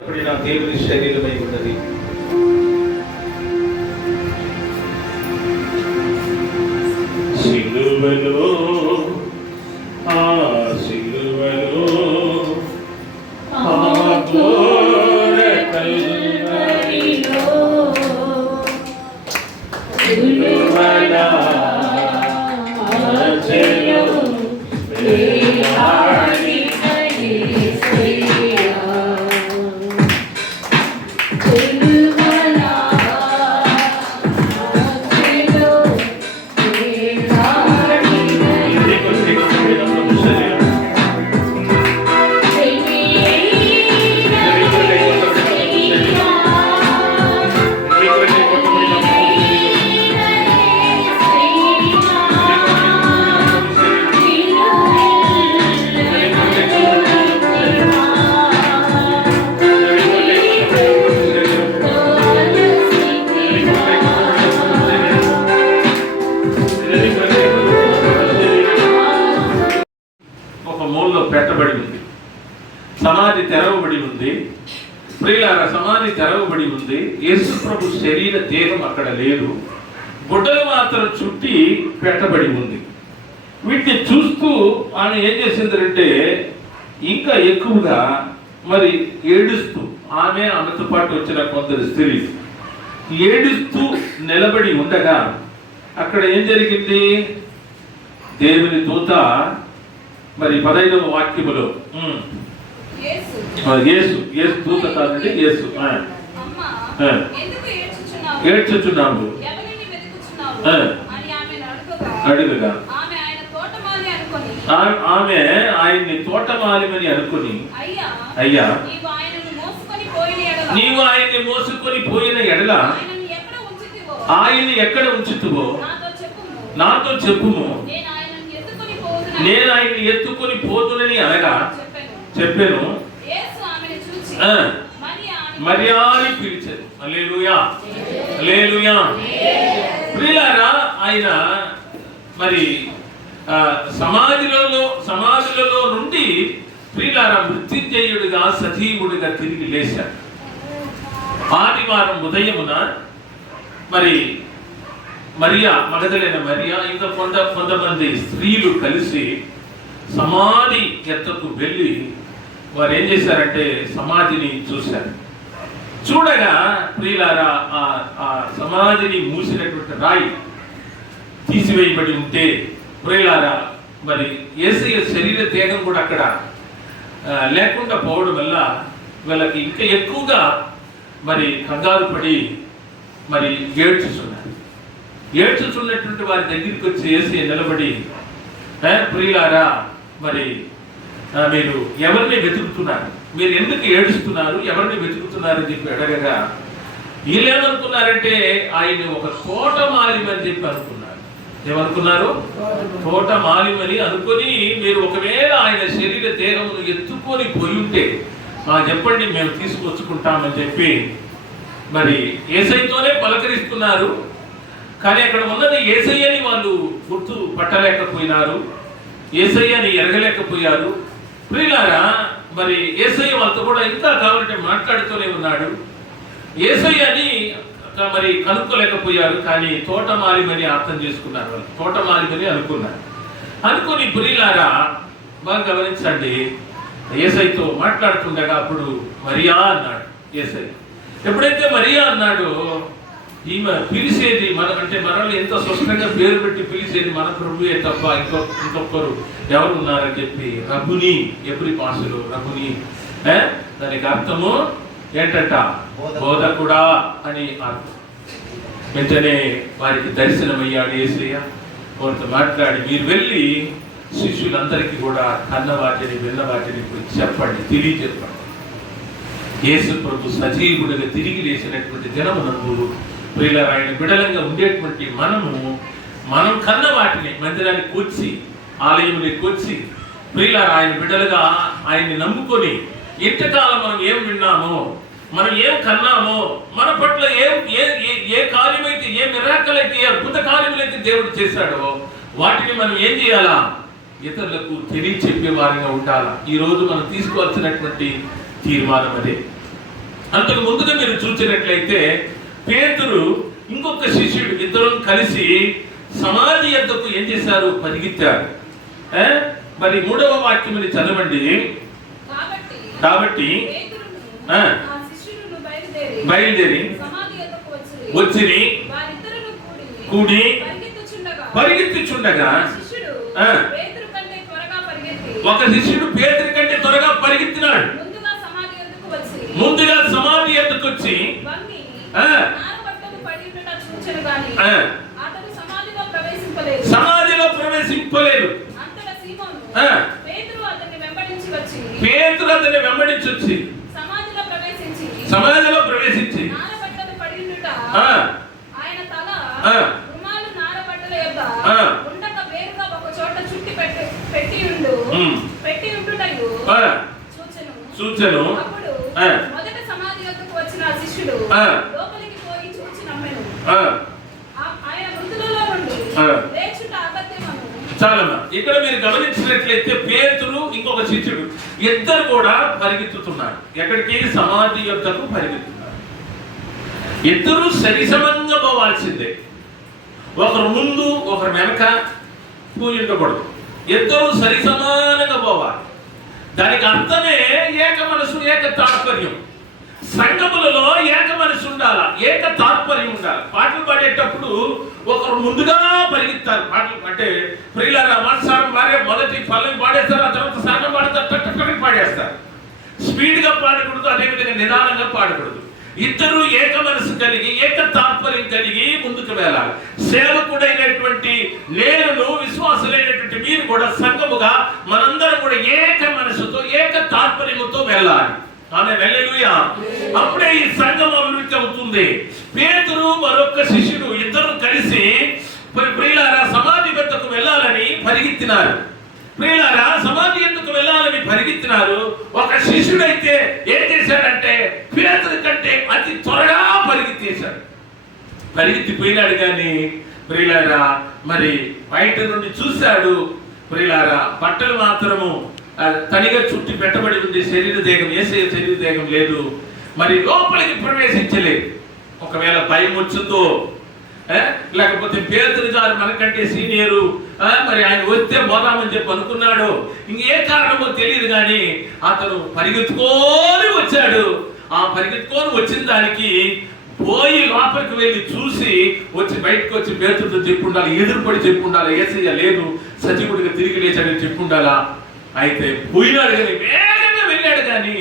నా దేవుని శరీరమై ఉన్నది. సిలువలో ఆ సిలువలో ఆ ఘోర కల్వరిలో సిలువల ఆచలో పెట్టబడి ఉంది. సమాధి తెరవబడి ఉంది. ప్రియులారా, సమాధి తెరవబడి ఉంది. యేసు ప్రభు శరీర దేహం అక్కడ లేదు. గుడ్డలు మాత్రం చుట్టి పెట్టబడి ఉంది. వీటిని చూస్తూ ఆమె ఏం చేసిందంటే ఇంకా ఎక్కువగా మరి ఏడుస్తూ, ఆమెతో పాటు వచ్చిన కొందరు స్త్రీ ఏడుస్తూ నిలబడి ఉండగా అక్కడ ఏం జరిగింది? దేవుని దూత మరి 15వ వాక్యములో యేసు దూత కాదండి, యేసు ఏడ్చుచున్నాము అడుగగా ఆమె ఆయన్ని తోటమాలిమని అనుకుని, అయ్యా నీవు ఆయన్ని మోసుకొని పోయిన ఎడల ఆయన్ని ఎక్కడ ఉంచుతువో నాతో చెప్పుము, నేను ఆయన్ని ఎత్తుకొని పోతునని అనగా చెప్పాను. మరియాని పిలిచారు. హల్లెలూయా, హల్లెలూయా. ప్రియులారా, ఆయన మరి సమాధులలో నుండి ప్రియులారా మృత్యుంజయుడిగా సజీవుడిగా తిరిగి లేచారు. ఆదివారం ఉదయమున మరి మరియా, మగదలైన మరియా, ఇంకా కొంతమంది స్త్రీలు కలిసి సమాధి ఎత్తకు వెళ్ళి వారు ఏం చేశారంటే సమాధిని చూశారు. చూడగా ప్రియులారా, ఆ సమాధిని మూసినటువంటి రాయి తీసివేయబడి ఉంటే ప్రియులారా మరి యేసయ్య శరీర దేహం కూడా అక్కడ లేకుండా పోవడం వల్ల వీళ్ళకి ఇంకా ఎక్కువగా మరి కంగారు పడి మరి ఏడ్చుచున్నటువంటి వారి దగ్గరికి వచ్చి యేసయ్య నిలబడి, ప్రియులారా మరి మీరు ఎవరిని వెతుకుతున్నారు, మీరు ఎందుకు ఏడుస్తున్నారు, ఎవరిని వెతుకుతున్నారు అని చెప్పి అడగగా వీళ్ళు ఏమనుకున్నారంటే ఆయన ఒక తోటమాలిమని చెప్పి అనుకున్నారు. ఏమనుకున్నారు? తోటమాలిమని అనుకొని, మీరు ఒకవేళ ఆయన శరీర దేహమును ఎత్తుకొని పోయి ఉంటే చెప్పండి, మేము తీసుకొచ్చుకుంటామని చెప్పి మరి యేసయ్యతోనే పలకరిస్తున్నారు. కానీ అక్కడ ఉన్నది యేసయ్యని వాళ్ళు గుర్తు పట్టలేకపోయినారు, యేసయ్యని ఎరగలేకపోయారు. ప్రియులారా, మరి యేసయ్య వాళ్ళతో కూడా ఇంకా కావాలంటే మాట్లాడుతూనే ఉన్నాడు. యేసయ్యని మరి కనుక్కోలేకపోయారు. కానీ తోటమాలిమని అర్థం చేసుకున్నారు. వాళ్ళు తోటమాలిమని అనుకుని ప్రియులారా బాగా గమనించండి, యేసయ్యతో మాట్లాడుతుండగా అప్పుడు మరియా అన్నాడు యేసయ్య. ఎప్పుడైతే మరియా అన్నాడో, ఈమె పిలిచేది మనల్ని ఎంత స్పష్టంగా పేరు పెట్టి పిలిచేది మన ప్రభువే తప్ప ఇంకొకరు ఎవరు ఉన్నారని చెప్పి రబ్బుని, ఎబ్రి భాషలో రబ్బుని, దానికి అర్థము ఏంటంట? బోధకుడా అని అర్థం. వెంటనే వారికి దర్శనమయ్యాడు యేసయ్య. వారితో మాట్లాడి, మీరు వెళ్ళి శిష్యులందరికీ కూడా కన్న వాటిని విన్న వాటిని చెప్పండి, తెలియజెప్పండి. యేసు ప్రభు సజీవుడిగా తిరిగి లేచినటువంటి దినమునందు ప్రియులారా, ఆయన బిడలంగా ఉండేటువంటి మనం కన్న వాటిని మందిరానికి వచ్చి, ఆలయంలోకి వచ్చి ప్రియులారా ఆయన బిడ్డలుగా ఆయన్ని నమ్ముకొని ఇంతకాలం మనం ఏం విన్నామో, మనం ఏం కన్నామో, మన పట్ల ఏ కార్యమైతే, ఏ మిరాకిల్ అయితే, ఏ అద్భుత కార్యములైతే దేవుడు చేశాడో వాటిని మనం ఏం చేయాలా? ఇతరులకు తెలియచెప్పే వారిగా ఉండాలా. ఈ రోజు మనం తీసుకోవాల్సినటువంటి తీర్మానం అదే. అంతకు ముందుగా మీరు చూసినట్లయితే పేతురు ఇంకొక శిష్యుడు ఇద్దరు కలిసి సమాధి యొద్దకు ఏం చేశారు? పరిగెత్తారు. మరి 3వ వాక్యముని చదవండి. కాబట్టి బయలుదేరి వచ్చిరి కూడి పరిగెత్తుచుండగా ఒక శిష్యుడు పేతురు కంటే త్వరగా పరిగెత్తినాడు. ముందుగా సమాధి యొద్దకు వచ్చి సమాధిలో ప్రవేశింపలేదు. పేతురు అతన్ని వెంబడించి వచ్చి సమాధిలో ప్రవేశించి సూచను మొదట సమాధి వద్దకు వచ్చిన శిష్యుడు లోపలికి పోయి చూచి నమ్మెను. ఆయన మృతులలో నుండి లేచుట అగత్యమను. చాలమ్మా, ఇక్కడ మీరు గమనించినట్లయితే పేతురు ఇంకొక శిష్యుడు ఇద్దరు కూడా పరిగెత్తుతున్నారు. ఎక్కడికి? సమాధి యొద్దకు పరిగెత్తున్నారు. ఇద్దరు సరిసమంగా పోవాల్సిందే. ఒకరు ముందు ఒకరు వెనక పోయి ఉండకూడదు. ఇద్దరు సరిసమానంగా పోవాలి. దానికి అర్థమే ఏక మనసు, ఏక తాత్పర్యం. సంఘములలో ఏక మనసు ఉండాలి, ఏక తాత్పర్యం ఉండాలి. పాటలు పాడేటప్పుడు ఒకరు ముందుగా పరిగెత్తారు. పాటలు అంటే ప్రియులారా, మాసారం భార్య మొదటి పల్లవి పాడేస్తారు, ఆ తర్వాత సాగం పాడతారు, టక్ పాడేస్తారు. స్పీడ్గా పాడకూడదు, అదేవిధంగా నిదానంగా పాడకూడదు. ఇద్దరు ఏక మనసు కలిగి ఏక తాత్పర్యం కలిగి ముందుకు వెళ్ళాలి. సేవకుడైనటువంటి నేను, విశ్వాసులైనటువంటి మీరు కూడా సంఘముగా మనందరం కూడా ఏక మనసుతో ఏక తాత్పర్యముతో వెళ్ళాలి. ఆమె హల్లెలూయా. అప్పుడే ఈ సంఘం అభివృద్ధి అవుతుంది. పేతురు మరొక శిష్యుడు ఇద్దరు కలిసి ప్రియులారా సమాధి వద్దకు వెళ్ళాలని పరిగెత్తినారు. ప్రియులారా సమాధి ఎందుకు వెళ్ళాలని పరిగెత్తినారు. ఒక శిష్యుడైతే ఏం చేశాడంటే పేతురు కంటే అతి త్వరగా పరిగెత్తేశాడు. పరిగెత్తిపోయినాడు. కానీ ప్రియులారా మరి బయట నుండి చూశాడు. ప్రియులారా బట్టలు మాత్రము తనిగా చుట్టి పెట్టబడి ఉంది. శరీర దేహం, యేసయ్య శరీర దేహం లేదు. మరి లోపలికి ప్రవేశించలేదు. ఒకవేళ భయం వచ్చిందో, లేకపోతే పేతురు గారు మనకంటే సీనియరు, మరి ఆయన వస్తే పోదామని చెప్పి అనుకున్నాడు, ఇంకే కారణమో తెలియదు. కానీ అతను పరిగెత్తుకొని వచ్చాడు. ఆ పరిగెత్తుకొని వచ్చిన దానికి పోయి లోపలికి వెళ్ళి చూసి వచ్చి బయటకు వచ్చి పేతురుతో చెప్పుండాలి, ఎదురుపడి చెప్పుండాలి, యేసయ్య లేదు, సజీవుడిగా తిరిగి లేచాడని చెప్పుండాలా. అయితే పోయినాడు, కానీ వేగంగా వెళ్ళాడు. కానీ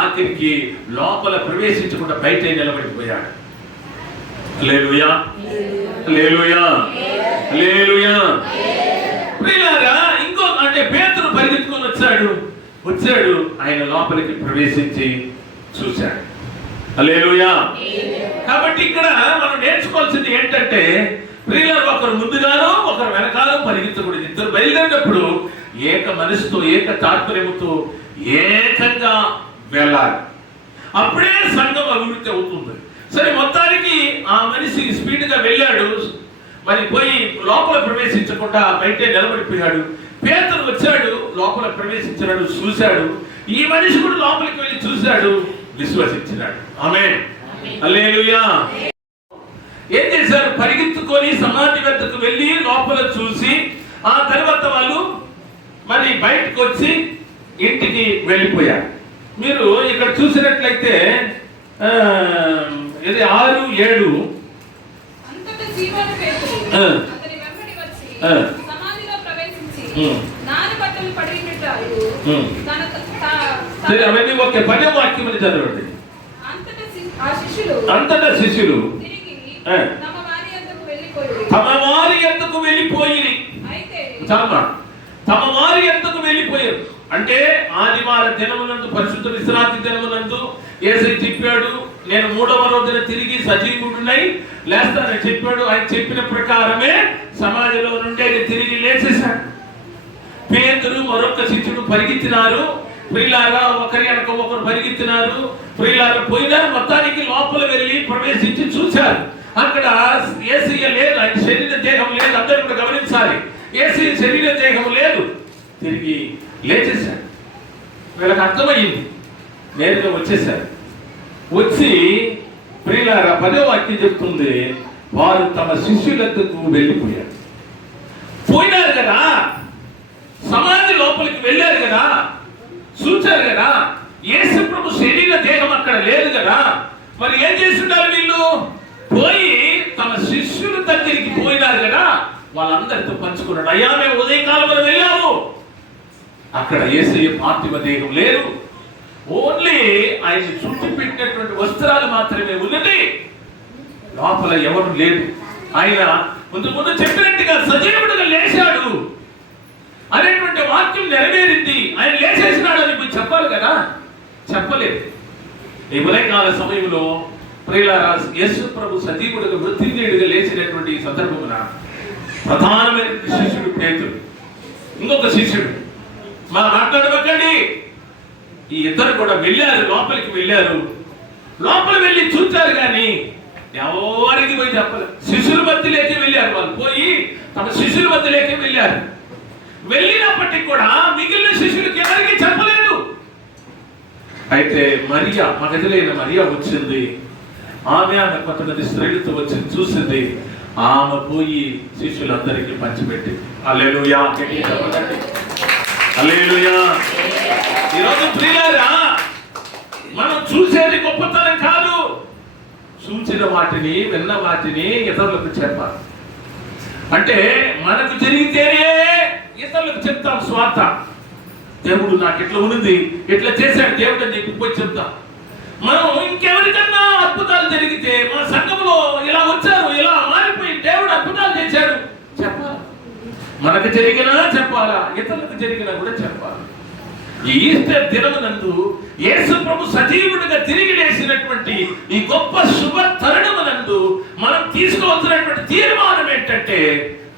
ఆఖరికి లోపల ప్రవేశించకుండా బయట నిలబడిపోయాడు. హల్లెలూయా, హల్లెలూయా, హల్లెలూయా. ప్రియులారా ఇంకో అంటే పేతురు పరిగెత్తుకొని వచ్చాడు. ఆయన లోపలికి ప్రవేశించి చూశాడు. హల్లెలూయా. కాబట్టి ఇక్కడ మనం నేర్చుకోవాల్సింది ఏంటంటే ప్రియులారా ఒకరు ముందుగాను ఒకరు వెనకాల పరిగెత్తకూడదు. ఇద్దరు బయలుదేరినప్పుడు ఏక మనసుతో ఏక తాత్పర్యముతో ఏకంగా వెళ్ళాలి. అప్పుడే సంఘం అభివృద్ధి అవుతుంది. సరే, మొత్తానికి ఆ మనిషి స్పీడ్గా వెళ్ళాడు. మరి పోయి లోపల ప్రవేశించకుండా బయటే నిలబడిపోయాడు. పేతురు వచ్చాడు, లోపల ప్రవేశించాడు, చూశాడు. ఈ మనిషి కూడా లోపలికి వెళ్ళి చూశాడు, విశ్వసించినాడు. ఆమేన్, హల్లెలూయా. ఏం చేశారు? పరిగెత్తుకొని సమాధి వద్దకు వెళ్ళి లోపల చూసి ఆ తర్వాత వాళ్ళు మరి బయటకు వచ్చి ఇంటికి వెళ్ళిపోయారు. మీరు ఇక్కడ చూసినట్లయితే ఇది 6, 7 అవన్నీ ఒక 10వ వాక్యం చదవండి. అంతటా శిష్యులు తమ వారి యొద్దకు వెళ్ళిపోయి తమ వారి యొద్దకు వెళ్ళిపోయారు. అంటే ఆదివార దినమునందు, పరిశుద్ధ విశ్రాంతి దినమునందు యేసయ్య చెప్పాడు, నేను 3వ రోజున తిరిగి సజీవుడినై లేస్తానని చెప్పాడు. ఆయన చెప్పిన ప్రకారమే సమాధిలో నుండి ఆయన తిరిగి లేచేశాడు. పేతురు మరొక శిష్యుడు పరిగెత్తినారు. ప్రియులారా ఒకరి వెనక ఒకరు పరిగెత్తినారు. ప్రియులారా పోయినారు. మొత్తానికి లోపల వెళ్ళి ప్రవేశించి చూశారు. అక్కడ యేసయ్య లేదు, ఆయన శరీర దేహం లేదు. అందరూ కూడా గమనించాలి, యేసయ్య శరీర దేహం లేదు. తిరిగి లేచేశాడు. వీళ్ళకి అర్థమయ్యింది, నేరుగా వచ్చేసారు. వచ్చి ప్రియులారా 10వ వాక్యం చెప్తుంది, వారు తమ శిష్యులకు వెళ్ళిపోయారు. పోయినారు కదా, సమాధి లోపలికి వెళ్ళారు కదా, చూచారు కదా, యేసు ప్రభు శరీర దేహం అక్కడ లేదు కదా, మరి ఏం చేస్తున్నారు వీళ్ళు? పోయి తమ శిష్యుల దగ్గరికి పోయినారు కదా, వాళ్ళందరితో పంచుకున్నాడు. అయ్యా, మేము ఉదయకాలంలో వెళ్ళాము, అక్కడ యేసయ్య పార్థివ దేహం లేదు, ఓన్లీ ఆయన చుట్టూ పెట్టినటువంటి వస్త్రాలు మాత్రమే ఉన్నది, లోపల ఎవరు లేదు. ఆయన ముందు చెప్పినట్టుగా సజీవుడుగా లేచాడు అనేటువంటి వాక్యం నెరవేరింది. ఆయన లేచేసినాడు అని మీరు చెప్పాలి కదా, చెప్పలేదు. ఈ ఉదయకాల సమయంలో ప్రియులారా, యేసు ప్రభు సజీవుడుగా మృత్యుంజయుడిగా లేచినటువంటి ఈ సందర్భమున ప్రధానమైన శిష్యుడు పేతురు, ఇంకొక శిష్యుడు మాట్లాడబట్టండి. ఈ ఇద్దరు కూడా వెళ్ళారు, లోపలికి వెళ్ళారు. లోపల వెళ్ళి చూచారు కానీ ఎవరికి పోయి చెప్పలేదు. శిష్యుల మధ్యలోకి వెళ్ళారు. వాళ్ళు పోయి తమ శిష్యుల మధ్యలోకి వెళ్ళారు. వెళ్ళినప్పటికీ కూడా మిగిలిన శిష్యులకి ఎవరికి చెప్పలేదు. అయితే మరియా, మగధులైన మరియా వచ్చింది. ఆమె కొంతమంది స్త్రీలతో వచ్చి చూసింది. ఆమె పోయి శిష్యులందరికీ పంచిపెట్టి, హల్లెలూయా, హల్లెలూయా. ఈరోజు ప్రియులారా, మనం చూసేది గొప్పతనం కాదు, చూసిన వాటిని విన్న వాటిని ఇతరులకు చెప్పాలి. అంటే మనకు జరిగితేనే ఇతరులకు చెప్తాం స్వార్థ. దేవుడు నాకు ఇట్లా ఉన్నది, ఇట్లా చేశాడు దేవుడు అని చెప్పి పోయి చెప్తాం. మనం ఇంకెవరికన్నా అద్భుతాలు జరిగితే, మా సంఘంలో ఇలా వచ్చారు, ఇలా మారిపోయి దేవుడు అద్భుతాలు చేశాడు చెప్పాలి. మనకు జరిగినా చెప్పాలా, ఇతరులకు జరిగినా కూడా చెప్పాలి. ఈ ఈస్టర్ దినమునందు యేసు ప్రభు సజీవుడిగా తిరిగి లేచినటువంటి ఈ గొప్ప శుభ తరుణమునందు మనం తీసుకోవాల్సినటువంటి తీర్మానం ఏంటంటే,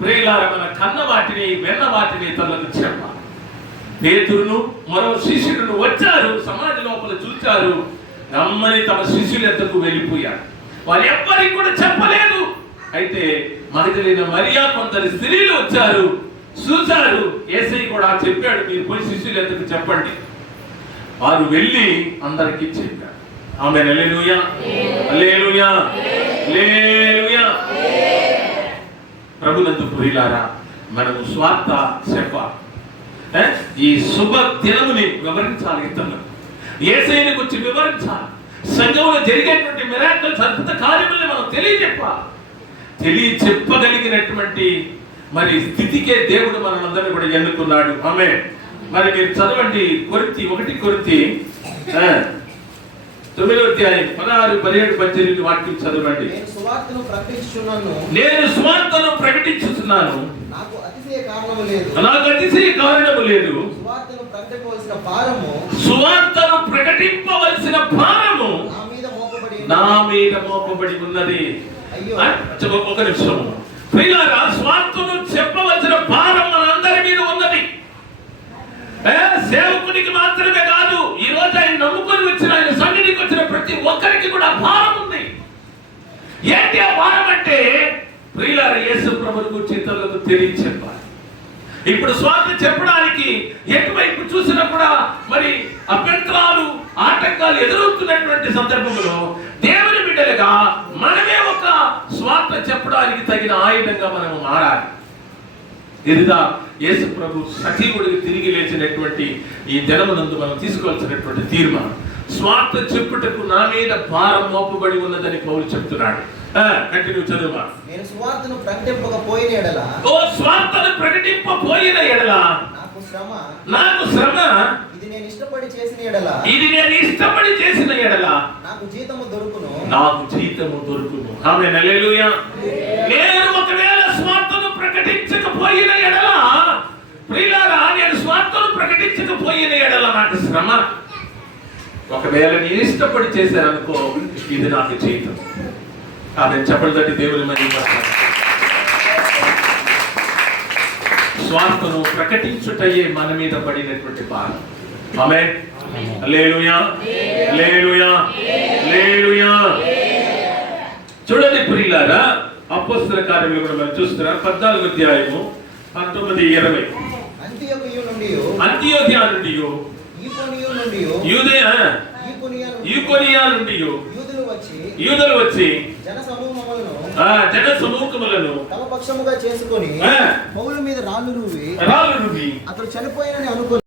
ప్రియులారా, మన కన్న వాటిని విన్న వాటిని ఇతరులకు చెప్పాలి. పేతురును మరో శిష్యుడును వచ్చారు, సమాధి లోపల చూచారు, నమ్మని తమ శిష్యుల ఎద్దకు వెళ్ళిపోయారు. వారు ఎవ్వరికి కూడా చెప్పలేదు. అయితే మగధులైన మరియా, కొందరు స్త్రీలు వచ్చారు, చూశారు. యేసయ్య కూడా చెప్పాడు, మీరు పోయి శిష్యుల ఎద్దకు చెప్పండి. వారు వెళ్ళి అందరికీ చెప్పారు. ఆమేన్, హల్లెలూయా, హల్లెలూయా, హల్లెలూయా. ప్రభునందు ప్రియులారా, మనము స్వార్థ చెప్పాలి. ఈ శుభ దినముని వివరించాలి, ఇతరులకు యేసయ్యని గురించి వివరించాలి. సంఘంలో జరిగేటువంటి మిరాకిల్స్, అద్భుత కార్యములను మనం తెలియచెప్పగలిగినటువంటి మరి స్థితికే దేవుడు మనందరినీ కూడా ఎన్నుకున్నాడు. ఆమేన్. మరి మీరు చదవండి, 1 కొరింథీ 9వ అధ్యాయం 16, 17, 18 వాక్యం చదవండి. నేను సువార్తను ప్రకటించుచున్నాను, నాకు అతిశయ కారణము లేదు. సువార్తను ప్రకటింపవలసిన భారము నా మీద మోపబడి ఉన్నది. ఒక నిమిషం ప్రియులారా, స్వార్థను చెప్పవలసిన భారం మనందరి మీద ఉన్నది. సేవకునికి మాత్రమే కాదు, ఈ రోజు ఆయన నమ్ముకొని వచ్చిన, ఆయన సన్నిధికి వచ్చిన ప్రతి ఒక్కరికి కూడా భారం ఉంది. ఏంటి ఆ భారం అంటే, ప్రియులారా, యేసు ప్రభువును గురించి ఇతరులకు తెలియచెప్పాలి. ఇప్పుడు స్వార్థ చెప్పడానికి ఎటువైపు చూసినా కూడా మరి అభ్యంతరాలు, ఆటంకాలు ఎదురవుతున్నటువంటి సందర్భంలో దేవుని బిడ్డలుగా మనమే ఒక స్వార్థ చెప్పడానికి తగిన ఆయుధంగా మనము మారాలి. ఎదుగా యేసు ప్రభు సజీవుడికి తిరిగి లేచినటువంటి ఈ దినమునందు మనం తీసుకోవాల్సినటువంటి తీర్మానం, స్వార్థ చెప్పుటకు నా మీద భారం మోపబడి ఉన్నదని పౌలు చెప్తున్నాడు. కంటిన్యూ చదువు. నేను సువార్తను ప్రకటింపకపోయిన ఎడల, స్వార్థను ప్రకటింపపోయిన ఎడల నాకు శ్రమ, ఇది నేను ఇష్టపడి చేసిన ఎడల నాకు జీతము దొరుకును. ఆమేన్, హల్లెలూయా. నేను ఒకవేళ స్వార్థను ప్రకటించకపోయిన ఎడల, ప్రియులారా, నేను స్వార్థను ప్రకటించకపోయిన ఎడల నాకు శ్రమ. ఒకవేళ నేను ఇష్టపడి చేశాననుకో, ఇది నాకు జీతం. ఆమేన్, చెప్పండి తట్టి దేవుని మహిమపరచాలి. స్వార్థను ప్రకటించుటయే మన మీద పడినటువంటి భారం. ఆమేన్, హల్లెలూయా, హల్లెలూయా, హల్లెలూయా. చూడండి ప్రియులారా, అపోస్తల కార్యములు కూడా మనం చూస్తున్నాం. 14వ అధ్యాయము 19, 20. అంతియోకియ నుండి యూకోనియా నుండి యూదులు వచ్చి జన సమూహములను జన సమూహములను తమ పక్షముగా చేసుకొని పౌలు మీద రాళ్ళు రువ్వి రాళ్ళు రువ్వి అతడు చనిపోయినని అనుకుని